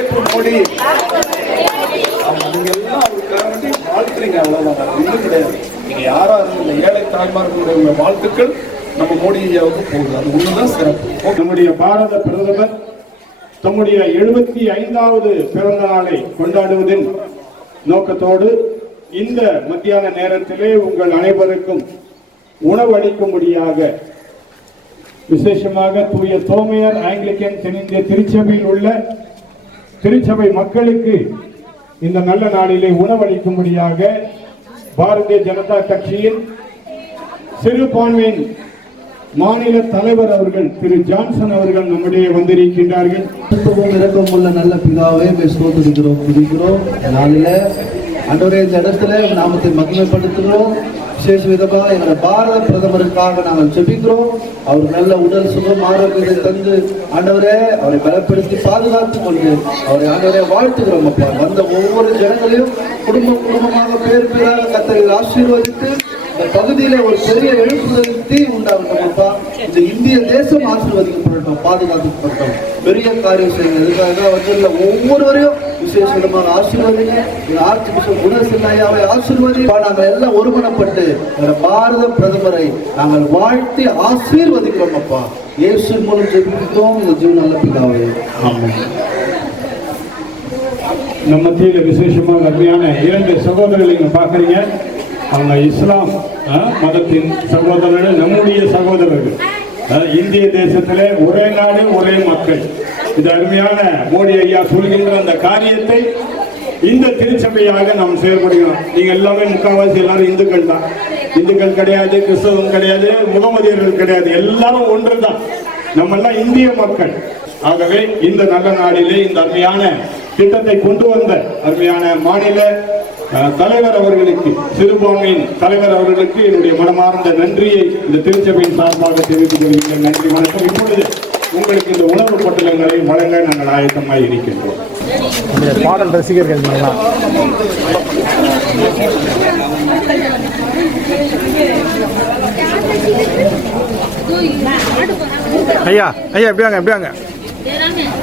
வரவேற்பு மோடி நீங்க எல்லாம் அவருக்காக வேண்டி வாழ்த்துறீங்க அவ்வளவுதான். வேற கிடையாது. நீங்க யாரா இருந்த ஏழை தாய்மார்களுடைய வாழ்த்துக்கள் நம்ம மோடி இந்தியாவுக்கு போகுது அது ஒண்ணுதான் சிறப்பு. நம்முடைய பாரத பிரதமர் தம்முடைய எழுபத்தி ஐந்தாவது பிறந்த நாளை கொண்டாடுவதின் நோக்கத்தோடு இந்த மத்தியான நேரத்திலே உங்கள் அனைவருக்கும் உணவளிக்கும்படியாக விசேஷமாக தூய தோமையர் ஆங்கிலிக்கன் தென்னிந்திய திருச்சபையில் உள்ள திருச்சபை மக்களுக்கு இந்த நல்ல நாளிலே உணவளிக்கும்படியாக பாரதிய ஜனதா கட்சியின் சிறுபான்மையின் மாநில தலைவர் அவர்கள் திரு ஜான்சன் அவர்கள் நம்முடைய வந்திருக்கின்றார்கள். கிறிஸ்துவும் இரக்கம் உள்ள நல்ல பிதாவே உம்மை நாளில் துதிக்கிறோம். நாளில ஆண்டவரே இடத்துல நாமத்தை மகிமைப்படுத்துகிறோம். விசேஷ விதமாக எங்கள் பாரத பிரதமருக்காக நாங்கள் ஜெபிக்கிறோம். அவர் நல்ல உடல் சுகம் ஆரோக்கியத்தை தந்து ஆண்டவரே அவரை பலப்படுத்தி பாதுகாத்துக் கொண்டு அவரை ஆண்டவரே வாழ்த்துகிறோம் அப்பா. வந்த ஒவ்வொரு ஜனங்களையும் குடும்பம் குடும்பமாக பேர் பேராக கத்தரை ஆசீர்வதித்து இந்த பகுதியில ஒரு பெரிய எழுப்புதலுக்கு தீ உண்டாகட்டும் அப்பா. இந்த இந்திய தேசம் ஆசீர்வதிக்கப்படட்டும் பாதுகாக்கப்படட்டும். பெரிய காரியம் செய்யுங்க இதுக்காக வந்துள்ள ஒவ்வொருவரையும் விசேஷமாக ஆசீர்வதிங்க. இந்த ஆட்சி பிஷப் குணசில்லையாவை ஆசீர்வதி. நாங்கள் எல்லாம் ஒருமனப்பட்டு பாரத பிரதமரை நாங்கள் வாழ்த்தி ஆசீர்வதிக்கிறோம் அப்பா. இயேசு மூலம் ஜெபிக்கிறோம். இந்த ஜீவன் நல்ல பிதாவே. ஆமாம் நம்ம மத்தியில் விசேஷமாக அருமையான இரண்டு சகோதரர்களை நீங்கள் பார்க்குறீங்க. அவங்க இஸ்லாம் மதத்தின் சகோதரர்கள் நம்முடைய சகோதரர்கள். இந்திய தேசத்திலே ஒரே நாடு ஒரே மக்கள். இது அருமையான மோடி ஐயா சொல்கின்ற அந்த காரியத்தை இந்த திருச்சபையாக நாம் செயல்படுகிறோம். நீங்க எல்லாமே முக்காவாசி எல்லாரும் இந்துக்கள் தான். இந்துக்கள் கிடையாது கிறிஸ்தவம் கிடையாது முகமதியர்கள் கிடையாது. எல்லாரும் ஒன்றுதான். நம்ம எல்லாம் இந்திய மக்கள். ஆகவே இந்த நல்ல நாளிலே இந்த அருமையான திட்டத்தை கொண்டு வந்த அருமையான மாநில தலைவர் அவர்களுக்கு சிறுபான்மையின் தலைவர் அவர்களுக்கு என்னுடைய மனமார்ந்த நன்றியை இந்த திருச்சபையின் சார்பாக தெரிவித்துக் கொள்கிறேன் நன்றி வணக்கம். இப்பொழுது உங்களுக்கு இந்த உணவு பொட்டலங்களை வழங்க நாங்கள் ஆயத்தமாக இருக்கின்றோம். பாடல் ரசிகர்கள் ஐயா ஐயா எப்படி வாங்க எப்படி வாங்க. Gracias.